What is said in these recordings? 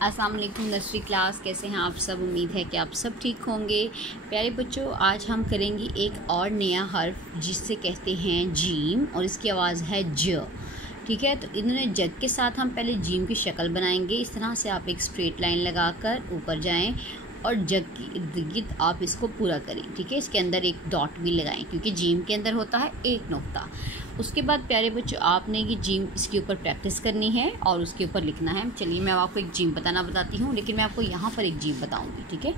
अस्सलाम वालेकुम nursery class, कैसे हैं आप सब। उम्मीद है कि आप सब ठीक होंगे। प्यारे बच्चों, आज हम करेंगे एक और नया हर्फ जिससे कहते हैं जीम, और इसकी आवाज़ है ज। ठीक है, तो इन्होंने जग के साथ हम पहले जीम की शक्ल बनाएंगे। इस तरह से आप एक स्ट्रेट लाइन लगाकर ऊपर जाएं और जग की इर्द गिर्द आप इसको पूरा करें। ठीक है, इसके अंदर एक डॉट भी लगाएं क्योंकि जीम के अंदर होता है एक नुक्ता। उसके बाद प्यारे बच्चों, आपने ये जीम इसके ऊपर प्रैक्टिस करनी है और उसके ऊपर लिखना है। चलिए मैं आपको एक जीम बताती हूँ, लेकिन मैं आपको यहाँ पर एक जीम बताऊँगी। ठीक है,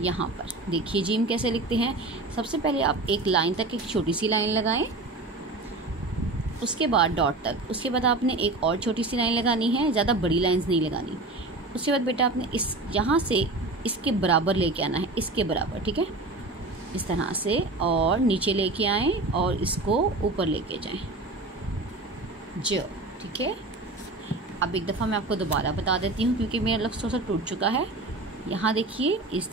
यहाँ पर देखिए जीम कैसे लिखते हैं। सबसे पहले आप एक लाइन तक एक छोटी सी लाइन लगाएं, उसके बाद डॉट तक। उसके बाद आपने एक और छोटी सी लाइन लगानी है, ज़्यादा बड़ी लाइंस नहीं लगानी। उसके बाद बेटा आपने इस यहाँ से इसके बराबर लेके आना है, इसके बराबर। ठीक है, इस तरह से, और नीचे लेके आएँ और इसको ऊपर लेके जाएं जो। ठीक है, अब एक दफ़ा मैं आपको दोबारा बता देती हूँ क्योंकि मेरा लफ्ज़ थोड़ा सा टूट चुका है। यहाँ देखिए इस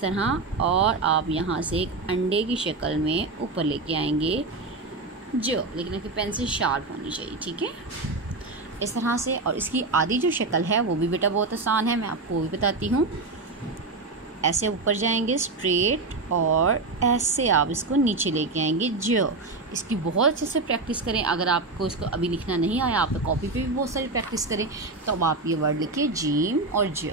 तरह, और आप यहाँ से एक अंडे की शक्ल में ऊपर लेके आएंगे जो, लेकिन आपकी पेंसिल शार्प होनी चाहिए। ठीक है, इस तरह से। और इसकी आधी जो शक्ल है वो भी बेटा बहुत आसान है, मैं आपको वो भी बताती हूँ। ऐसे ऊपर जाएंगे स्ट्रेट, और ऐसे आप इसको नीचे लेके आएंगे जो। इसकी बहुत अच्छे से प्रैक्टिस करें। अगर आपको इसको अभी लिखना नहीं आया, आप कॉपी पे भी बहुत सारी प्रैक्टिस करें। तो अब आप ये वर्ड लिखिए जीम और जो।